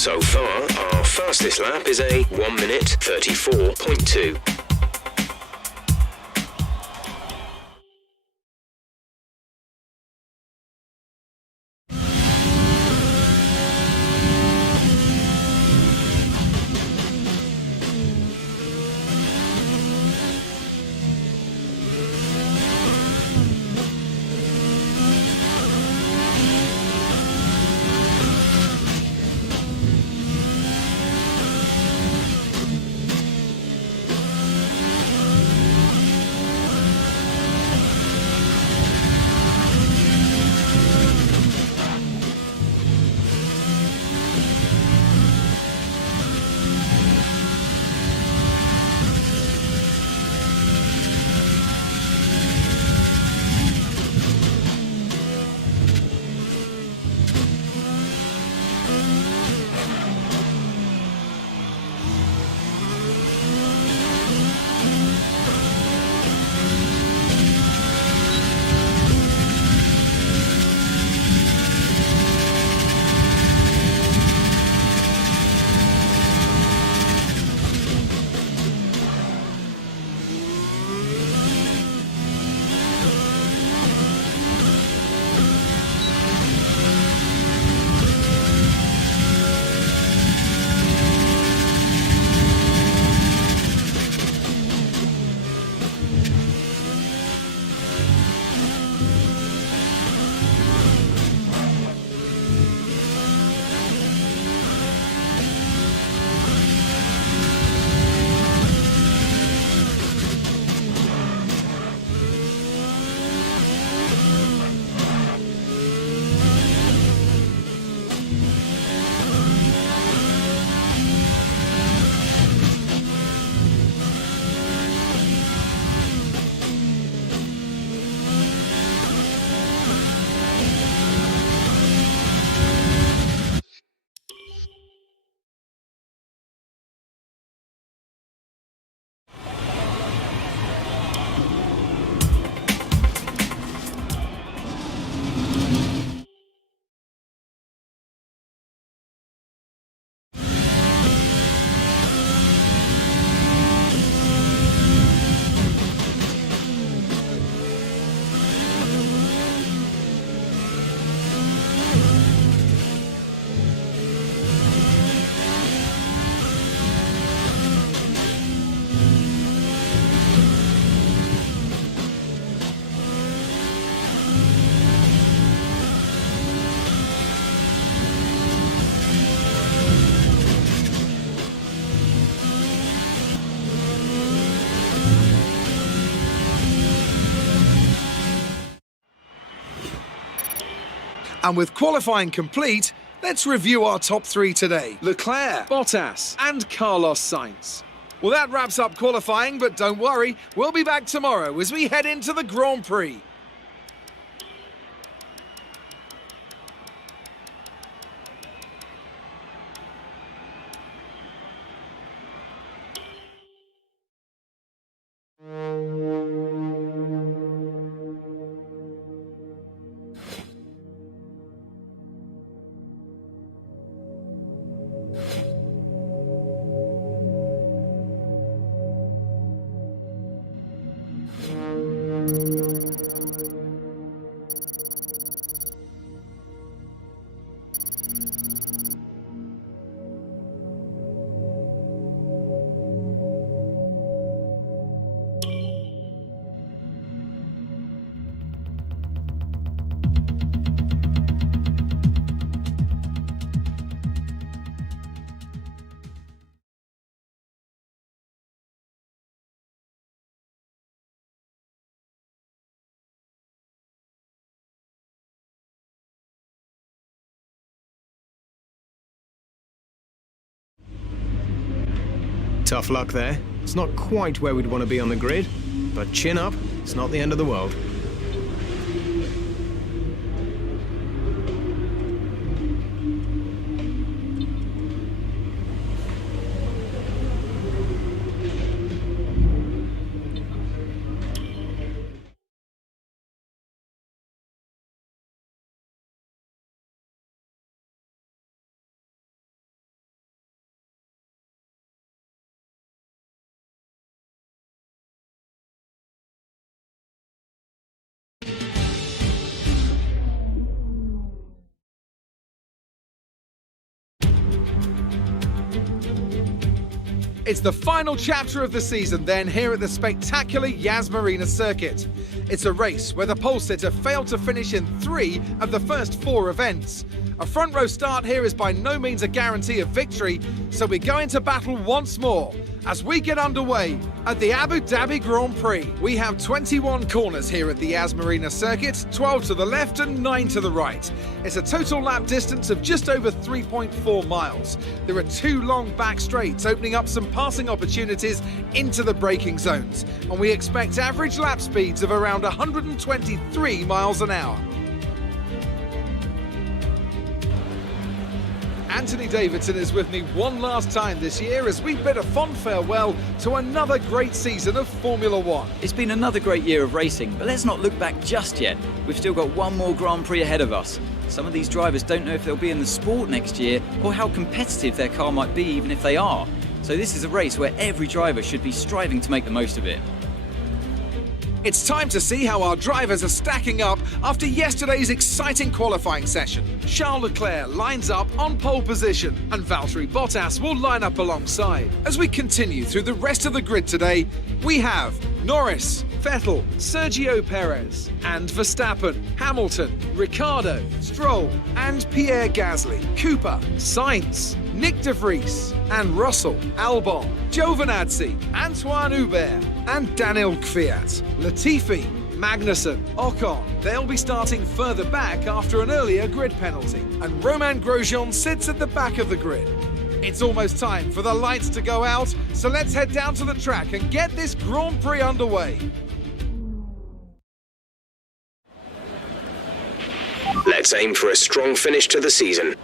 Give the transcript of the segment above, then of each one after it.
So far, our fastest lap is a 1 minute 34.2. And with qualifying complete, let's review our top three today. Leclerc, Bottas, and Carlos Sainz. Well, that wraps up qualifying, but don't worry, we'll be back tomorrow as we head into the Grand Prix. Tough luck there. It's not quite where we'd want to be on the grid, but chin up, it's not the end of the world. It's the final chapter of the season then here at the spectacular Yas Marina circuit. It's a race where the pole sitter failed to finish in 3 of the first 4 events. A front row start here is by no means a guarantee of victory, so we go into battle once more as we get underway at the Abu Dhabi Grand Prix. We have 21 corners here at the Yas Marina circuit, 12 to the left and 9 to the right. It's a total lap distance of just over 3.4 miles. There are 2 long back straights opening up some passing opportunities into the braking zones, and we expect average lap speeds of around 123 miles an hour. Anthony Davidson is with me one last time this year as we bid a fond farewell to another great season of Formula One. It's been another great year of racing, but let's not look back just yet. We've still got one more Grand Prix ahead of us. Some of these drivers don't know if they'll be in the sport next year or how competitive their car might be even if they are. So this is a race where every driver should be striving to make the most of it. It's time to see how our drivers are stacking up after yesterday's exciting qualifying session. Charles Leclerc lines up on pole position and Valtteri Bottas will line up alongside. As we continue through the rest of the grid today, we have Norris, Vettel, Sergio Perez and Verstappen, Hamilton, Ricciardo, Stroll and Pierre Gasly, Cooper, Sainz, Nick de Vries and Russell, Albon, Giovinazzi, Antoine Hubert and Daniel Kvyat, Latifi, Magnussen, Ocon. They'll be starting further back after an earlier grid penalty. And Romain Grosjean sits at the back of the grid. It's almost time for the lights to go out, so let's head down to the track and get this Grand Prix underway. Let's aim for a strong finish to the season.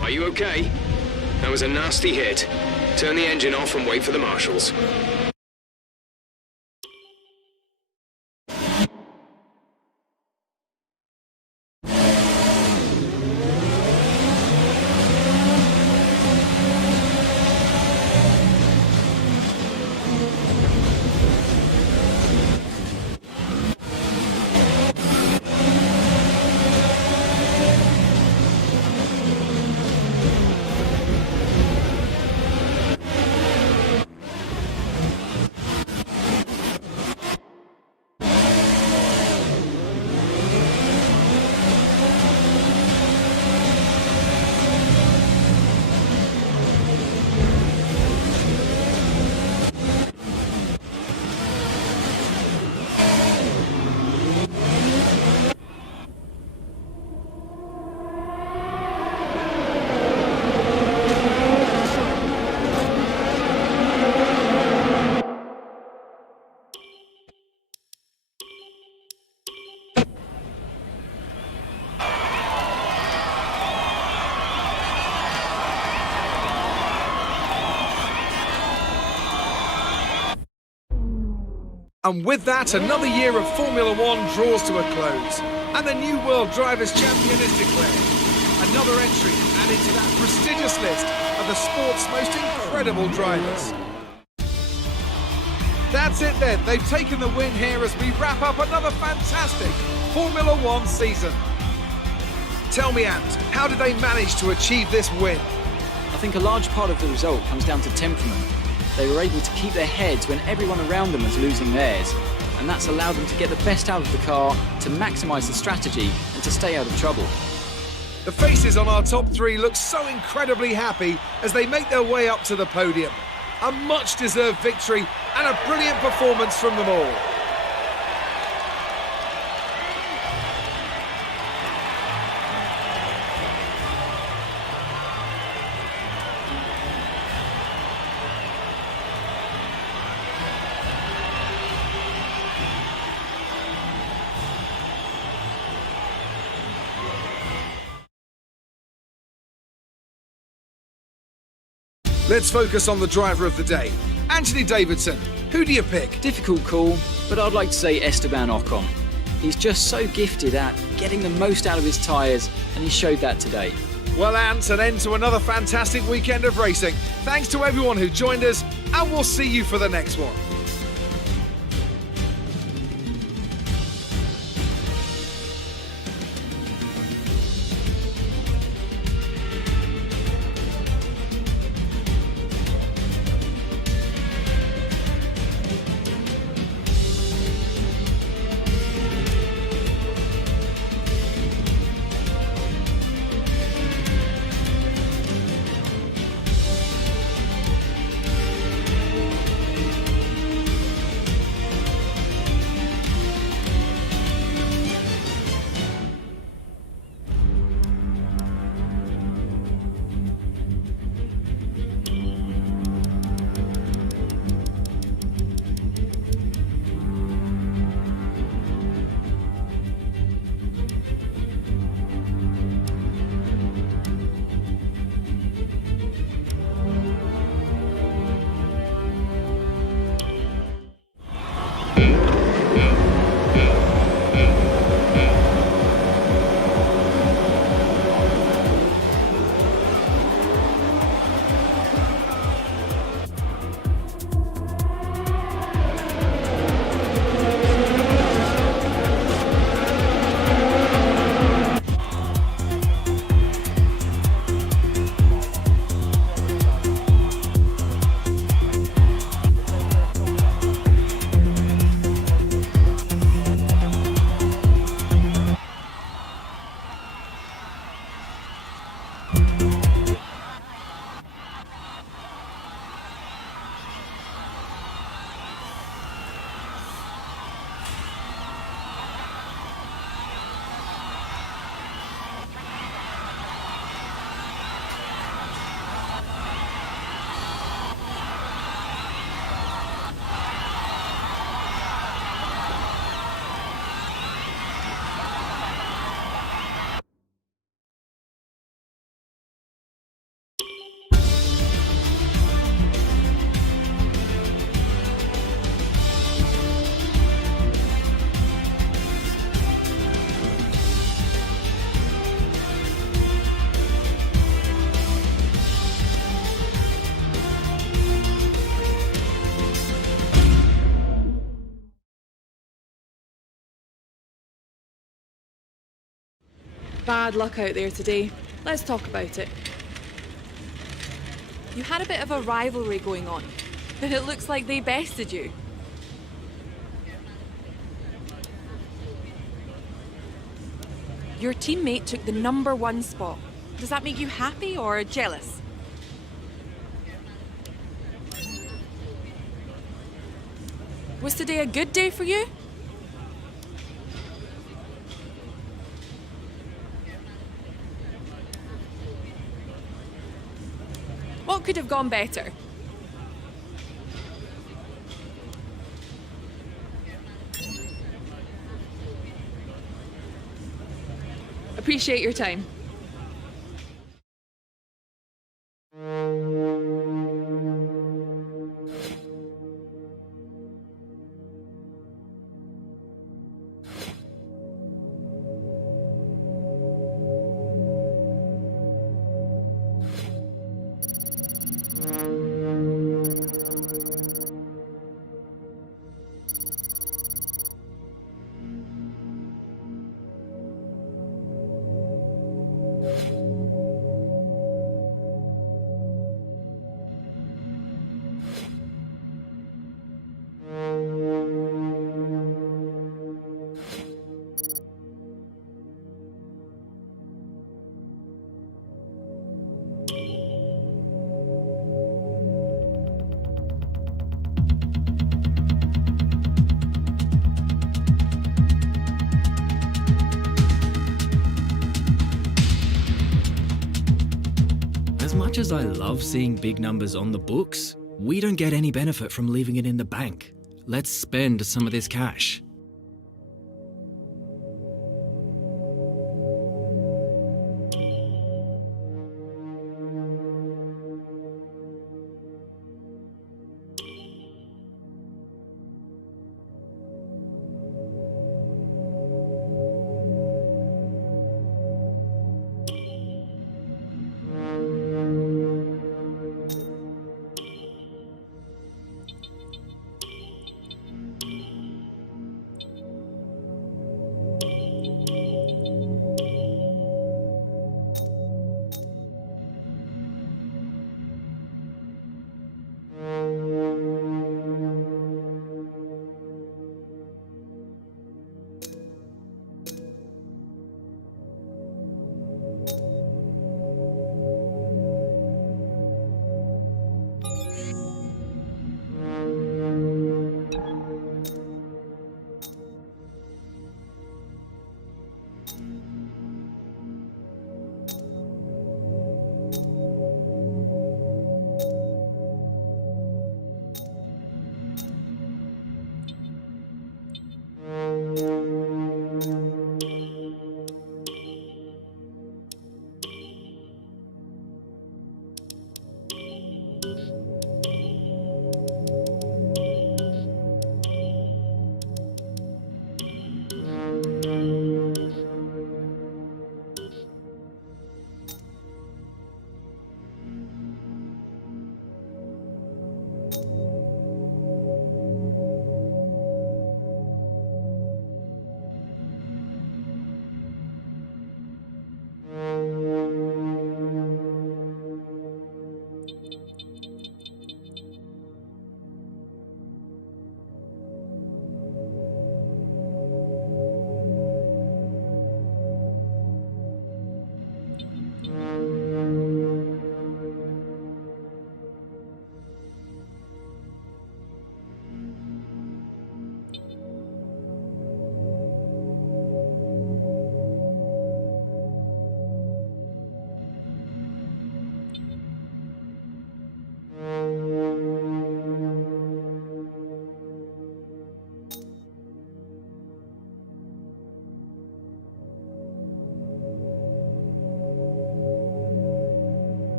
Are you okay? That was a nasty hit. Turn the engine off and wait for the marshals. And with that, another year of Formula One draws to a close. And the new World Drivers' Champion is declared. Another entry added to that prestigious list of the sport's most incredible drivers. That's it then, they've taken the win here as we wrap up another fantastic Formula One season. Tell me, Ant, how did they manage to achieve this win? I think a large part of the result comes down to temperament. They were able to keep their heads when everyone around them was losing theirs, and that's allowed them to get the best out of the car, to maximise the strategy and to stay out of trouble. The faces on our top 3 look so incredibly happy as they make their way up to the podium. A much-deserved victory and a brilliant performance from them all. Let's focus on the driver of the day. Anthony Davidson, who do you pick? Difficult call, but I'd like to say Esteban Ocon. He's just so gifted at getting the most out of his tyres, and he showed that today. Well, Ant, an end to another fantastic weekend of racing. Thanks to everyone who joined us, and we'll see you for the next one. Bad luck out there today. Let's talk about it. You had a bit of a rivalry going on, but it looks like they bested you. Your teammate took the #1 spot. Does that make you happy or jealous? Was today a good day for you? What could have gone better? Appreciate your time. As much as I love seeing big numbers on the books, we don't get any benefit from leaving it in the bank. Let's spend some of this cash.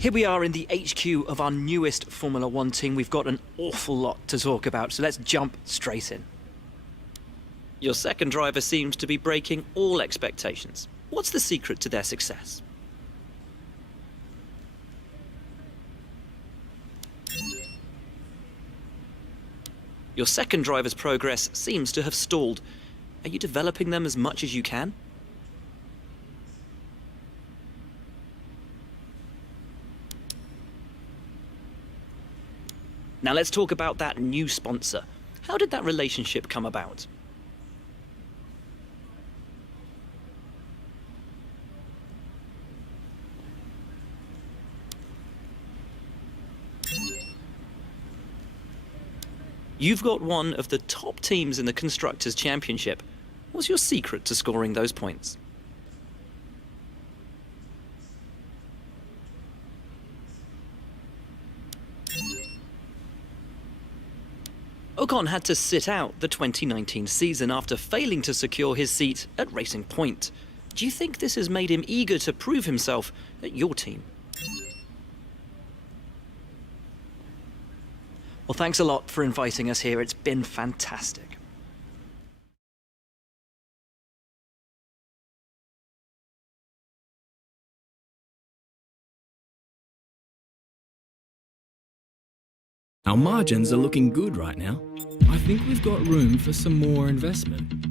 Here we are in the HQ of our newest Formula One team. We've got an awful lot to talk about, so let's jump straight in. Your second driver seems to be breaking all expectations. What's the secret to their success? Your second driver's progress seems to have stalled. Are you developing them as much as you can? Now let's talk about that new sponsor. How did that relationship come about? You've got one of the top teams in the Constructors' Championship. What's your secret to scoring those points? Ocon had to sit out the 2019 season after failing to secure his seat at Racing Point. Do you think this has made him eager to prove himself at your team? Well, thanks a lot for inviting us here. It's been fantastic. Our margins are looking good right now. I think we've got room for some more investment.